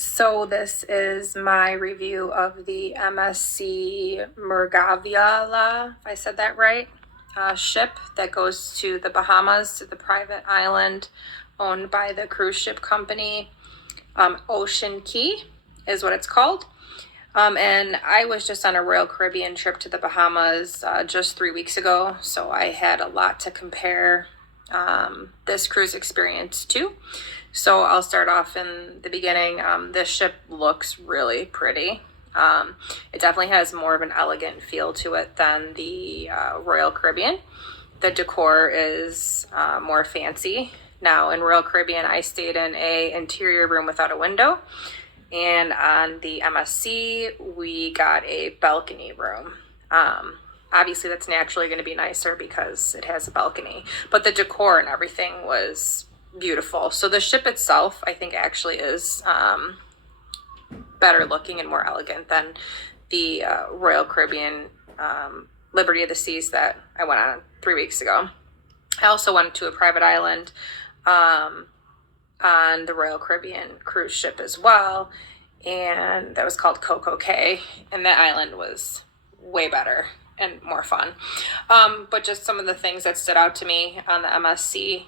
So this is my review of the MSC Meraviglia, if I said that right, ship that goes to the Bahamas, to the private island owned by the cruise ship company. Ocean Cay is what it's called. And I was just on a Royal Caribbean trip to the Bahamas just 3 weeks ago, so I had a lot to compare this cruise experience to. So I'll start off in the beginning. This ship looks really pretty. It definitely has more of an elegant feel to it than the Royal Caribbean. The decor is more fancy. Now in Royal Caribbean, I stayed in a interior room without a window. And on the MSC, we got a balcony room. Obviously, that's naturally going to be nicer because it has a balcony. But the decor and everything was beautiful. So the ship itself, I think, actually is better looking and more elegant than the Royal Caribbean Liberty of the Seas that I went on 3 weeks ago. I also went to a private island on the Royal Caribbean cruise ship as well, and that was called CocoCay, and that island was way better and more fun. But just some of the things that stood out to me on the MSC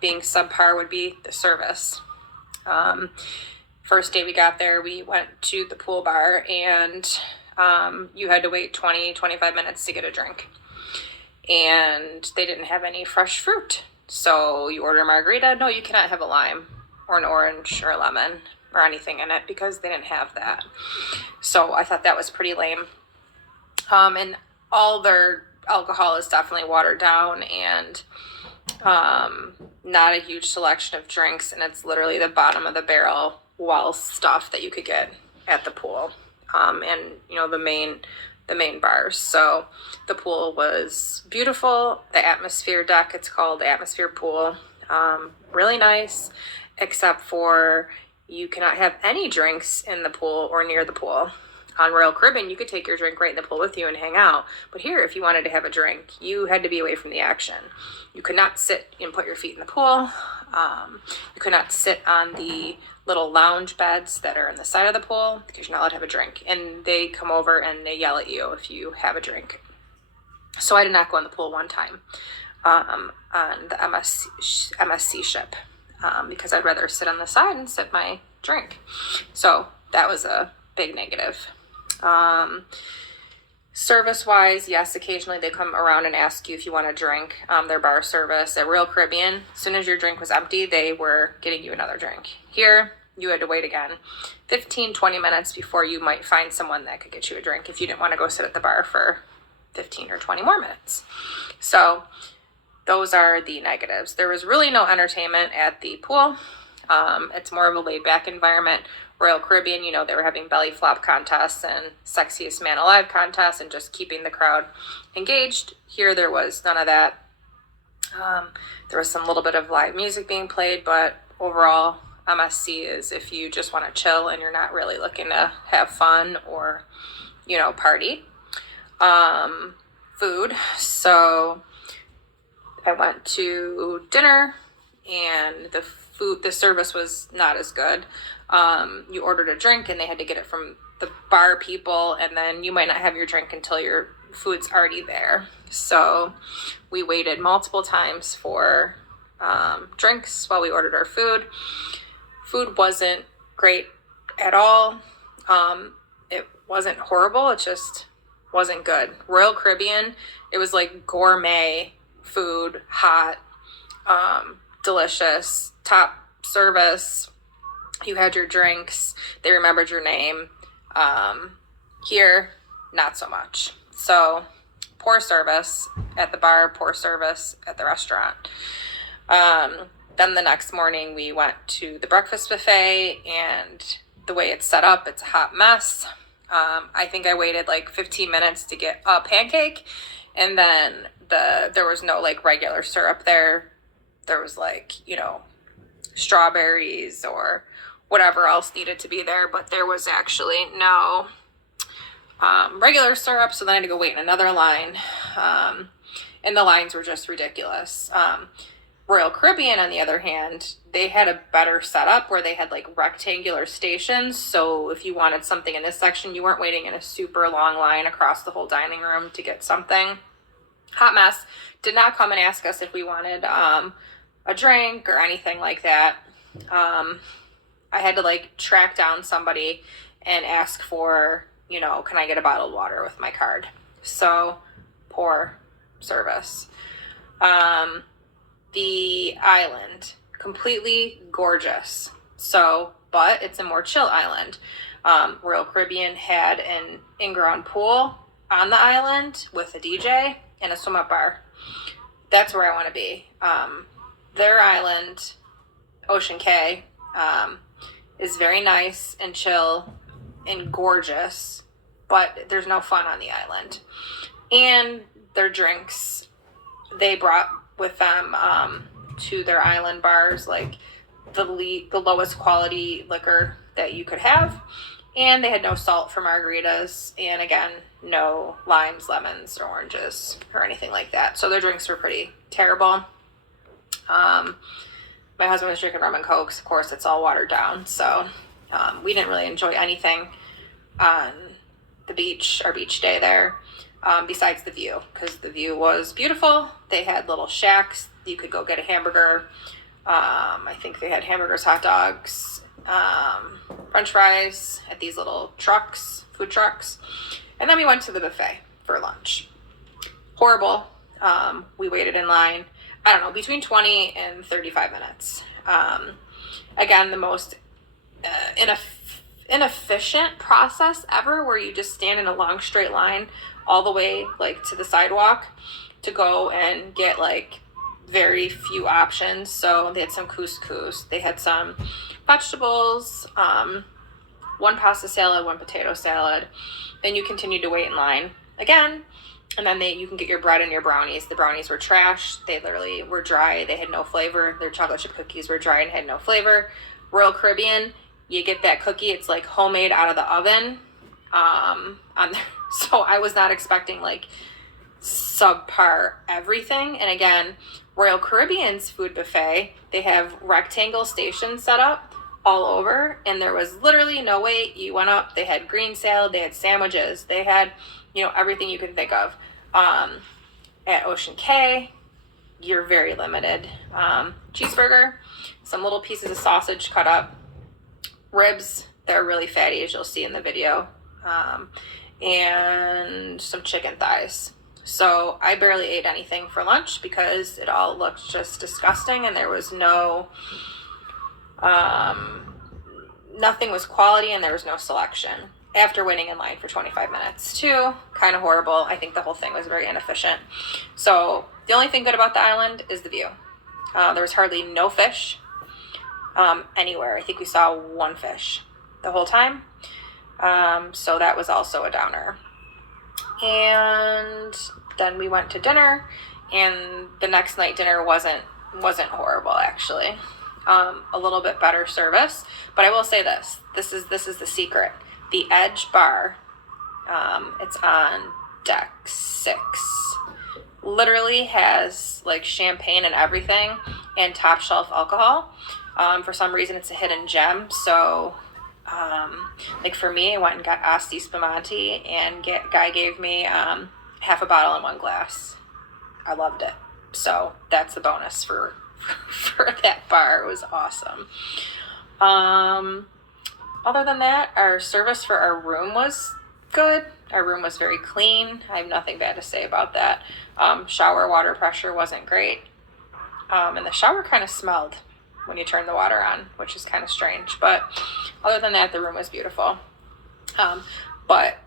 being subpar would be the service. First day we got there, we went to the pool bar, and you had to wait 20-25 minutes to get a drink, and they didn't have any fresh fruit. So you order a margarita. No, you cannot have a lime or an orange or a lemon or anything in it because they didn't have that. So I thought that was pretty lame. And all their alcohol is definitely watered down, and not a huge selection of drinks, and it's literally the bottom of the barrel well stuff that you could get at the pool, and the main bars. So the pool was beautiful. The atmosphere deck, it's called the atmosphere pool, really nice, except for you cannot have any drinks in the pool or near the pool. On Royal Caribbean, you could take your drink right in the pool with you and hang out. But here, if you wanted to have a drink, you had to be away from the action. You could not sit and put your feet in the pool. You could not sit on the little lounge beds that are in the side of the pool because you're not allowed to have a drink. And they come over and they yell at you if you have a drink. So I did not go in the pool one time on the MSC ship because I'd rather sit on the side and sip my drink. So that was a big negative. Service-wise, yes, occasionally they come around and ask you if you want a drink. Their bar service at Royal Caribbean, as soon as your drink was empty, they were getting you another drink. Here, you had to wait again 15-20 minutes before you might find someone that could get you a drink if you didn't want to go sit at the bar for 15 or 20 more minutes. So those are the negatives. There was really no entertainment at the pool. It's more of a laid-back environment. Royal Caribbean, they were having belly flop contests and sexiest man alive contests and just keeping the crowd engaged. Here, there was none of that. There was some little bit of live music being played, but overall, MSC is if you just want to chill and you're not really looking to have fun or, party. Food. So I went to dinner, and the service was not as good. You ordered a drink and they had to get it from the bar people, and then you might not have your drink until your food's already there. So we waited multiple times for drinks while we ordered our food. Food wasn't great at all. It wasn't horrible. It just wasn't good. Royal Caribbean, it was like gourmet food, hot, delicious, top service. You had your drinks. They remembered your name. Here, not so much. So, poor service at the bar, poor service at the restaurant. Then the next morning, we went to the breakfast buffet, and the way it's set up, it's a hot mess. I think I waited like 15 minutes to get a pancake, and then there was no like regular syrup there. There was strawberries or whatever else needed to be there, but there was actually no regular syrup, so then I had to go wait in another line, and the lines were just ridiculous. Royal Caribbean, on the other hand, they had a better setup where they had like rectangular stations. So if you wanted something in this section, you weren't waiting in a super long line across the whole dining room to get something. Hot mess. Did not come and ask us if we wanted a drink or anything like that. I had to like track down somebody and ask for, you know, can I get a bottled water with my card? So poor service. The island, completely gorgeous. So, but it's a more chill island. Royal Caribbean had an in-ground pool on the island with a DJ and a swim-up bar. That's where I want to be. Their island, Ocean Cay, is very nice and chill and gorgeous, but there's no fun on the island. And their drinks, they brought with them to their island bars like the lowest quality liquor that you could have, and they had no salt for margaritas, and again, no limes, lemons, or oranges or anything like that. So their drinks were pretty terrible. My husband was drinking rum and cokes. Of course, it's all watered down, so we didn't really enjoy anything on the beach, our beach day there. Besides the view, because the view was beautiful. They had little shacks. You could go get a hamburger. I think they had hamburgers, hot dogs, French fries at these little trucks, food trucks. And then we went to the buffet for lunch. Horrible. We waited in line, I don't know, between 20 and 35 minutes. Again, the most inefficient process ever, where you just stand in a long straight line all the way like to the sidewalk to go and get like very few options. So they had some couscous, they had some vegetables, one pasta salad, one potato salad. Then you continue to wait in line again, and then you can get your bread and your brownies. The brownies were trash. They literally were dry. They had no flavor. Their chocolate chip cookies were dry and had no flavor. Royal Caribbean, you get that cookie, it's like homemade out of the oven. So I was not expecting like subpar everything. And again, Royal Caribbean's food buffet, they have rectangle stations set up all over, and there was literally no wait. You went up, they had green salad, they had sandwiches, they had, you know, everything you can think of. At Ocean Cay, you're very limited. Cheeseburger, some little pieces of sausage cut up, ribs, they're really fatty, as you'll see in the video, and some chicken thighs. So I barely ate anything for lunch because it all looked just disgusting, and there was no, nothing was quality, and there was no selection. After waiting in line for 25 minutes too, kind of horrible. I think the whole thing was very inefficient. So the only thing good about the island is the view. There was hardly no fish anywhere. I think we saw one fish the whole time. So that was also a downer. And then we went to dinner, and the next night dinner wasn't horrible, actually. A little bit better service, but I will say this is the secret. The Edge bar, it's on deck 6, literally has like champagne and everything and top shelf alcohol. For some reason it's a hidden gem. So like for me, I went and got Asti Spumante, and guy gave me half a bottle in one glass. I loved it. So that's the bonus for that bar. It was awesome. Other than that, our service for our room was good. Our room was very clean. I have nothing bad to say about that. Shower water pressure wasn't great. And the shower kind of smelled when you turn the water on, which is kind of strange. But other than that, the room was beautiful. But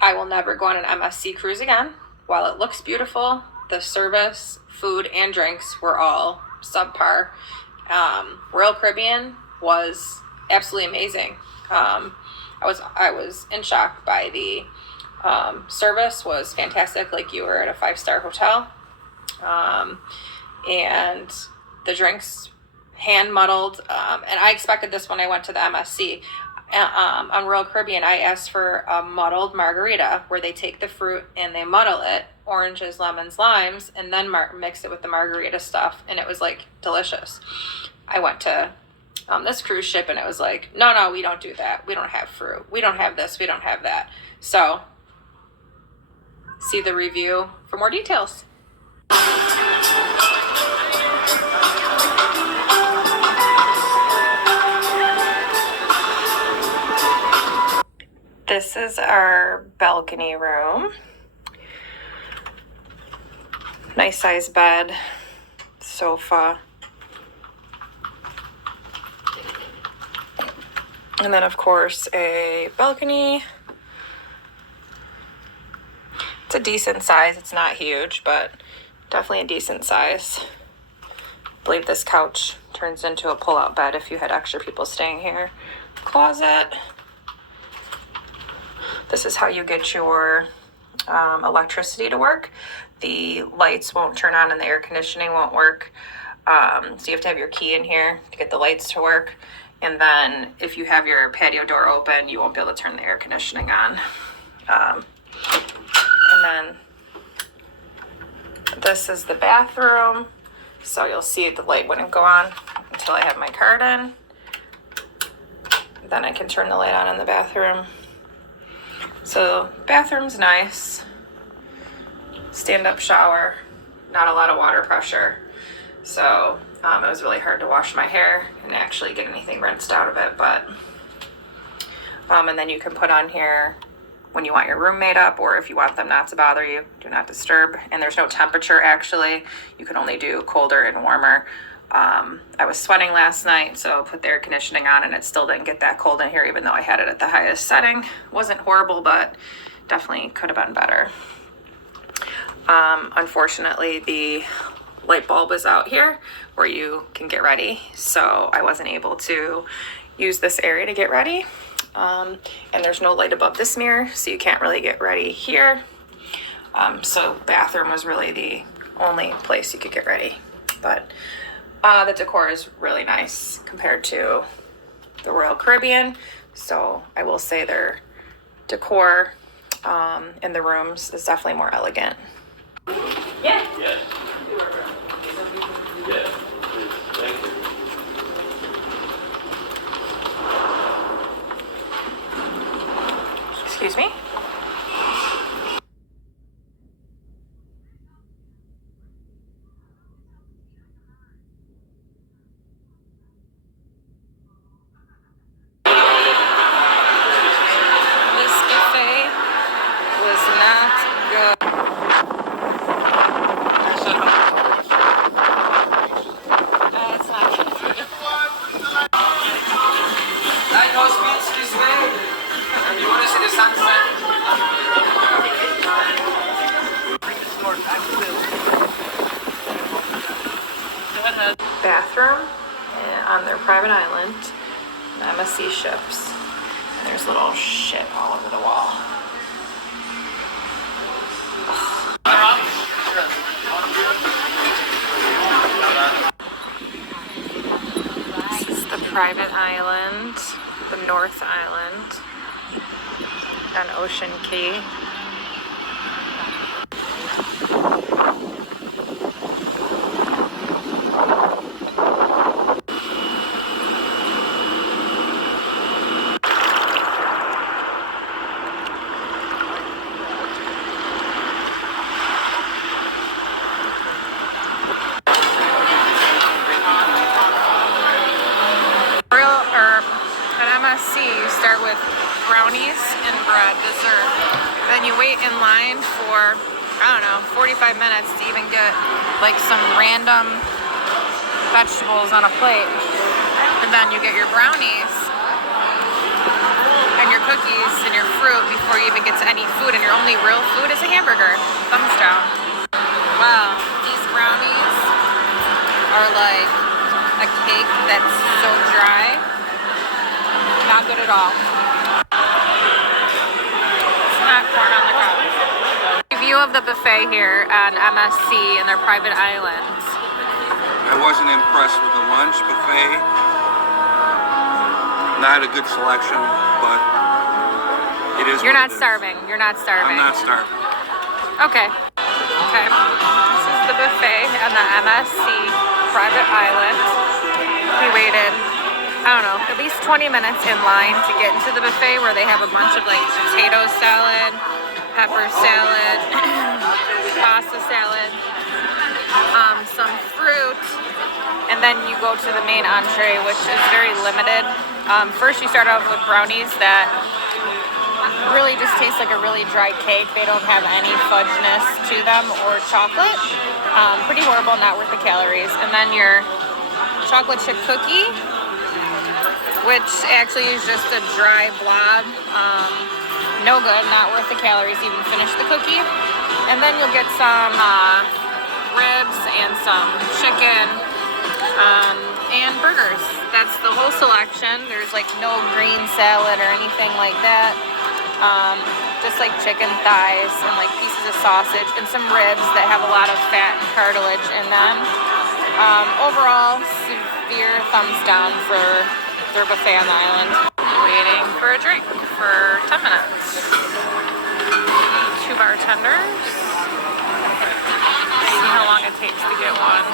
I will never go on an MSC cruise again. While it looks beautiful, the service, food, and drinks were all subpar. Royal Caribbean was absolutely amazing. I was in shock by the service. Was fantastic, like you were at a 5-star hotel. And the drinks, hand muddled, and I expected this when I went to the MSC. On Royal Caribbean, I asked for a muddled margarita, where they take the fruit and they muddle it, oranges, lemons, limes, and then mixed it with the margarita stuff, and it was like delicious. I went to this cruise ship, and it was like, no, we don't do that. We don't have fruit. We don't have this. We don't have that. So see the review for more details. This is our balcony room. Nice size bed, sofa. And then of course a balcony. It's a decent size. It's not huge, but definitely a decent size. I believe this couch turns into a pull-out bed if you had extra people staying here. Closet. This is how you get your electricity to work. The lights won't turn on and the air conditioning won't work. So you have to have your key in here to get the lights to work. And then if you have your patio door open, you won't be able to turn the air conditioning on. And then this is the bathroom. So you'll see the light wouldn't go on until I have my card in. Then I can turn the light on in the bathroom. So bathroom's nice. Stand-up shower, not a lot of water pressure. So it was really hard to wash my hair and actually get anything rinsed out of it. But and then you can put on here when you want your room made up, or if you want them not to bother you, do not disturb. And there's no temperature actually. You can only do colder and warmer. I was sweating last night, so put the air conditioning on, and it still didn't get that cold in here, even though I had it at the highest setting. Wasn't horrible, but definitely could have been better. Unfortunately, the light bulb is out here where you can get ready, so I wasn't able to use this area to get ready. And there's no light above this mirror, so you can't really get ready here. So bathroom was really the only place you could get ready. But the decor is really nice compared to the Royal Caribbean. So I will say their decor in the rooms is definitely more elegant. Yeah. Yes. Yes. Thank you. Excuse me? This buffet was not good. It's not good. Lighthouse Beach this way. And you want to see the sunset? Bathroom on their private island, the MSC ships. And there's little shit all over the wall. This is the private island, the North Island, on Ocean Cay. You start with brownies and bread, dessert. Then you wait in line for, 45 minutes to even get like some random vegetables on a plate. And then you get your brownies and your cookies and your fruit before you even get to any food. And your only real food is a hamburger. Thumbs down. Wow, these brownies are like a cake that's so dry. Not good at all. It's not corn on the cob. Review of the buffet here on MSC and their private islands. I wasn't impressed with the lunch buffet. Not a good selection, but it is. You're not starving. You're not starving. I'm not starving. Okay. Okay, this is the buffet on the MSC private island. We waited, I don't know, at least 20 minutes in line to get into the buffet where they have a bunch of like potato salad, pepper salad, pasta salad, some fruit, and then you go to the main entree, which is very limited. First you start off with brownies that really just taste like a really dry cake. They don't have any fudginess to them or chocolate. Pretty horrible, not worth the calories. And then your chocolate chip cookie, which actually is just a dry blob. No good, not worth the calories to even finish the cookie. And then you'll get some ribs and some chicken and burgers. That's the whole selection. There's like no green salad or anything like that. Just like chicken thighs and like pieces of sausage and some ribs that have a lot of fat and cartilage in them. Overall, severe thumbs down for their buffet on the island. Waiting for a drink for 10 minutes. 2 bartenders. See how long it takes to get one.